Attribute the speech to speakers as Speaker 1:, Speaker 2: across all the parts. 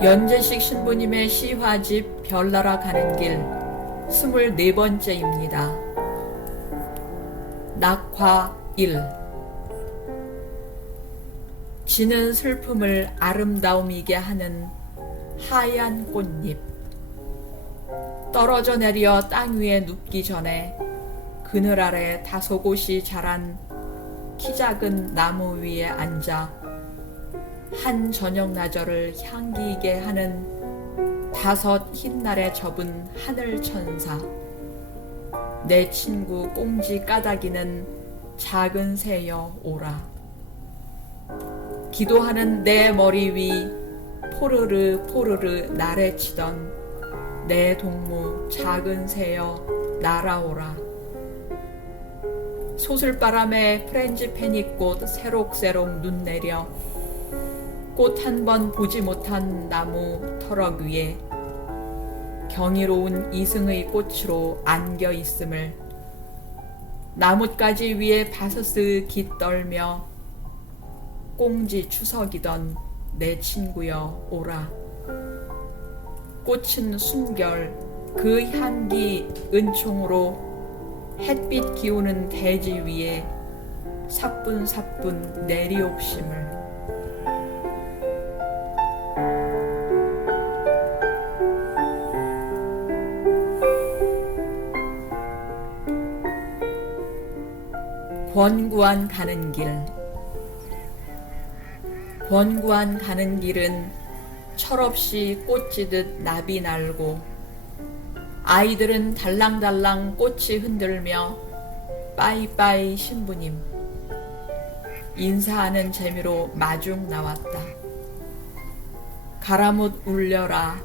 Speaker 1: 연재식 신부님의 시화집 별나라 가는 길 스물네 번째입니다. 낙화 1 지는 슬픔을 아름다움이게 하는 하얀 꽃잎 떨어져 내려 땅 위에 눕기 전에 그늘 아래 다소곳이 자란 키 작은 나무 위에 앉아 한 저녁 나절을 향기 있게 하는 다섯 흰날에 접은 하늘 천사. 내 친구 꽁지 까닭이는 작은 새여 오라. 기도하는 내 머리 위 포르르 포르르 나래치던 내 동무 작은 새여 날아오라. 소슬바람에 프렌지페니꽃 새록새록 눈 내려 꽃 한 번 보지 못한 나무 터럭 위에 경이로운 이승의 꽃으로 안겨 있음을 나뭇가지 위에 바서스 깃 떨며 꽁지 추석이던 내 친구여 오라. 꽃은 순결 그 향기 은총으로 햇빛 기우는 대지 위에 사뿐사뿐 내리옵심을 권구안 가는 길. 권구안 가는 길은 철없이 꽃지듯 나비 날고 아이들은 달랑달랑 꽃이 흔들며 빠이빠이 신부님. 인사하는 재미로 마중 나왔다. 가라못 울려라.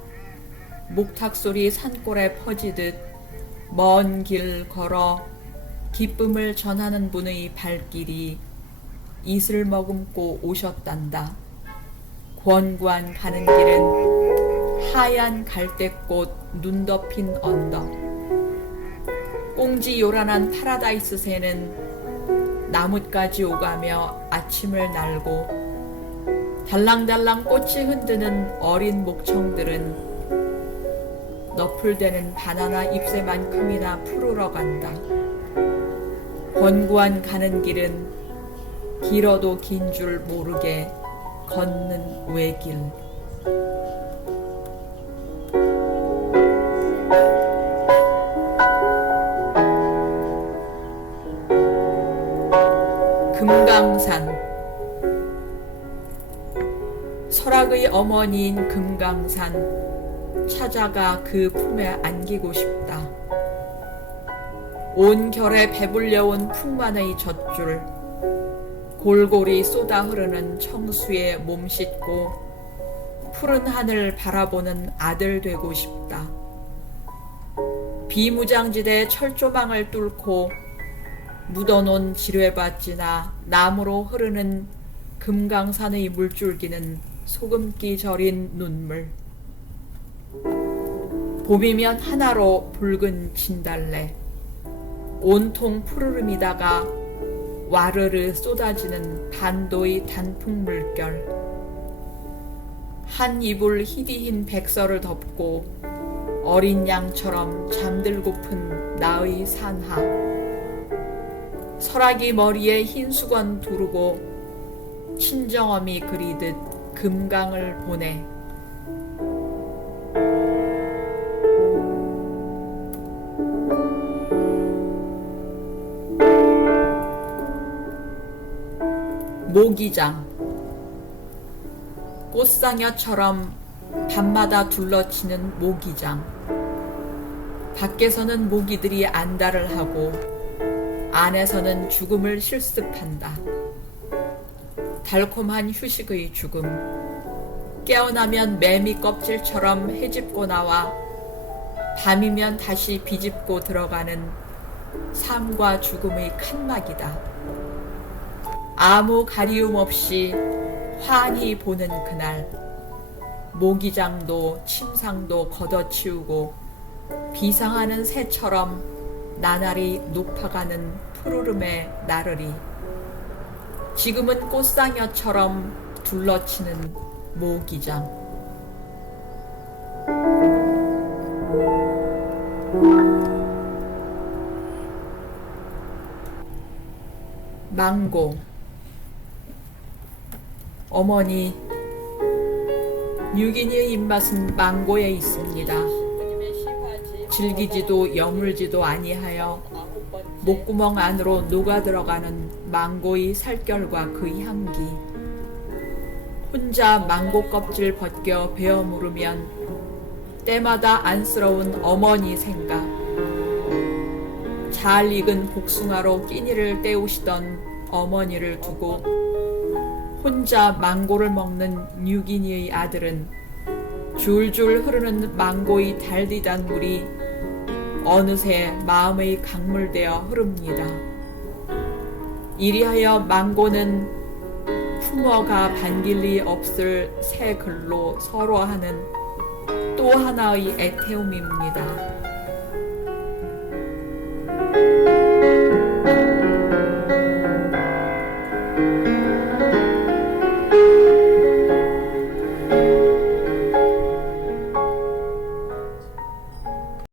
Speaker 1: 목탁 소리 산골에 퍼지듯 먼 길 걸어 기쁨을 전하는 분의 발길이 이슬 머금고 오셨단다. 권관 가는 길은 하얀 갈대꽃 눈 덮인 언덕. 꽁지 요란한 파라다이스 새는 나뭇가지 오가며 아침을 날고 달랑달랑 꽃이 흔드는 어린 목청들은 너풀대는 바나나 잎새만큼이나 푸르러 간다. 권구안 가는 길은 길어도 긴 줄 모르게 걷는 외길. 금강산 설악의 어머니인 금강산 찾아가 그 품에 안기고 싶다. 온 결에 배불려온 풍만의 젖줄 골골이 쏟아 흐르는 청수에 몸 씻고 푸른 하늘 바라보는 아들 되고 싶다. 비무장지대 철조망을 뚫고 묻어놓은 지뢰밭 지나 나무로 흐르는 금강산의 물줄기는 소금기 절인 눈물. 봄이면 하나로 붉은 진달래. 온통 푸르름이다가 와르르 쏟아지는 반도의 단풍 물결. 한 이불 희디흰 백설을 덮고 어린 양처럼 잠들고픈 나의 산하. 설악이 머리에 흰 수건 두르고 친정엄이 그리듯 금강을 보내. 모기장. 꽃상여처럼 밤마다 둘러치는 모기장. 밖에서는 모기들이 안달을 하고 안에서는 죽음을 실습한다. 달콤한 휴식의 죽음. 깨어나면 매미 껍질처럼 헤집고 나와 밤이면 다시 비집고 들어가는 삶과 죽음의 칸막이다. 아무 가리움 없이 환히 보는 그날 모기장도 침상도 걷어치우고 비상하는 새처럼 나날이 높아가는 푸르름의 나르리 지금은 꽃상여처럼 둘러치는 모기장. 망고. 어머니 유기니의 입맛은 망고에 있습니다. 질기지도 여물지도 아니하여 목구멍 안으로 녹아 들어가는 망고의 살결과 그 향기. 혼자 망고 껍질 벗겨 베어 물으면 때마다 안쓰러운 어머니 생각. 잘 익은 복숭아로 끼니를 때우시던 어머니를 두고 혼자 망고를 먹는 유기니의 아들은 줄줄 흐르는 망고의 달디단 물이 어느새 마음의 강물되어 흐릅니다. 이리하여 망고는 품어가 반길 리 없을 새 글로 서로 하는 또 하나의 애태움입니다.